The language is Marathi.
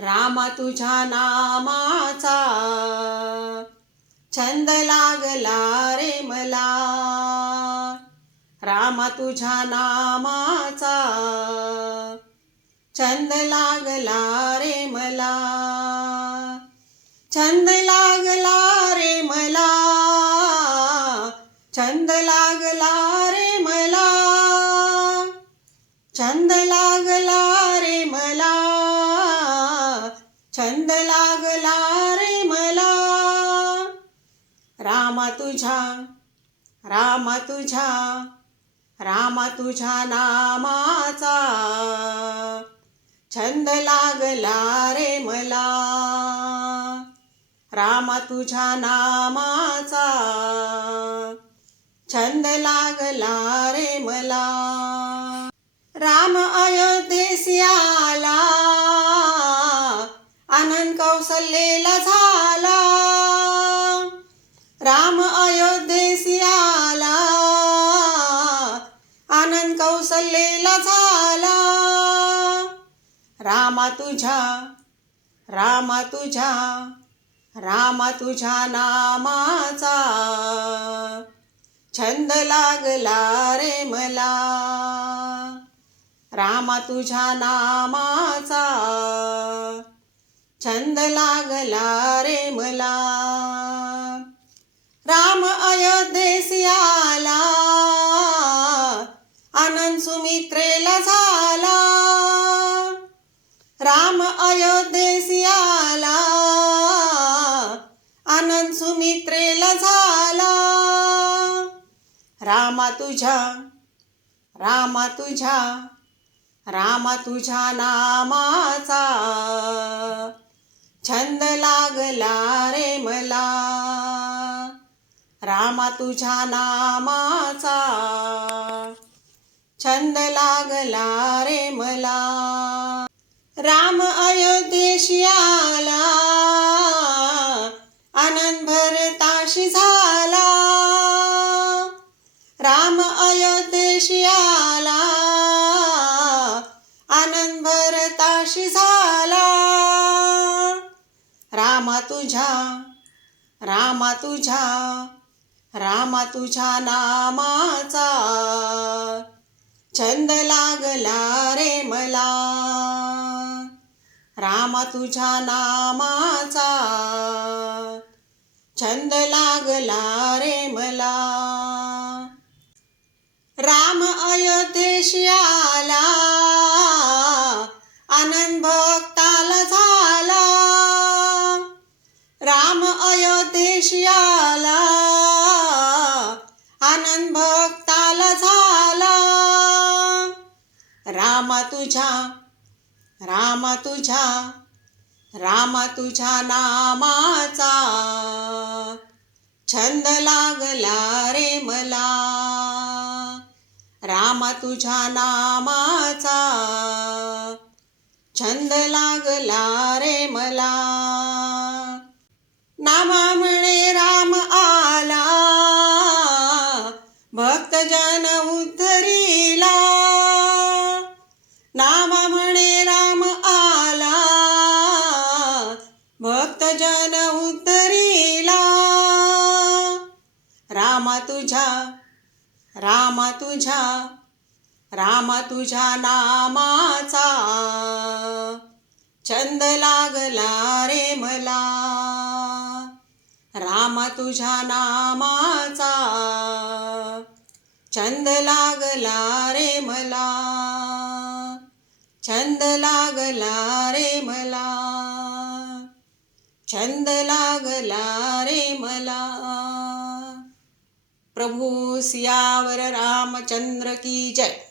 रामा तुझ्या नामाचा. छंद लागला रे मला. रामा तुझ्या नामाचा. छंद लागला रे मला. छंद लागला रे मला. छंद लागला रे मला. छंद लाग आनंद लागला रे मला. रामा तुझ्या रामा तुझ्या रामा तुझ्या नामाचा छंद लागला रे मला. रामा तुझ्या नामाचा छंद लागला रे मला. राम अयोध्येसी आनंद झाला. राम अयोध्येसी आला आनंद कौशल्येला झाला. रामा तुझ्या रामा तुझ्या रामा तुझ्या नामाचा. छंद लागला रे मला. रामा तुझ्या नामाचा. छंद लागला रे मला. राम अयोध्येस आला आनंद सुमित्रेला झाला. राम अयोध्येसी आला आनंद सुमित्रेला झाला. रामा तुझ्या रामा तुझ्या रामा तुझ्या नामाचा. छंद लागला रे मला. रामा तुझ्या नामाचा. छंद लागला रे मला. राम अयोध्येशी आला आनंद भरताशी झाला. राम अयोध्येशी आला आनंद भरताशी झाला. रामा तुझ्या रामा तुझ्या रामा तुझ्या नामाचा. छंद लागला रे मला रामा तुझ्या नामाचा. छंद लागला रे मला राम अयोध्येशी आला. राम अयोध्येशी आला आनंद भक्ताला झाला. रामा तुझ्या रामा तुझ्या रामा तुझ्या नामाचा. छंद लागला रे मला. रामा तुझ्या नामाचा. छंद लागला रे मला. नामा म्हणे राम आला. भक्तजन उद्धरीला. नामा म्हणे राम आला. भक्तजन उद्धरीला. रामा तुझ्या रामा तुझ्या रामा तुझ्या नामाचा. छंद लागला रे मला. रामा तुझ्या नामाचा. छंद लागला रे मला. छंद लागला रे मला. छंद लागला रे मला. प्रभू सियावर रामचंद्र की जय.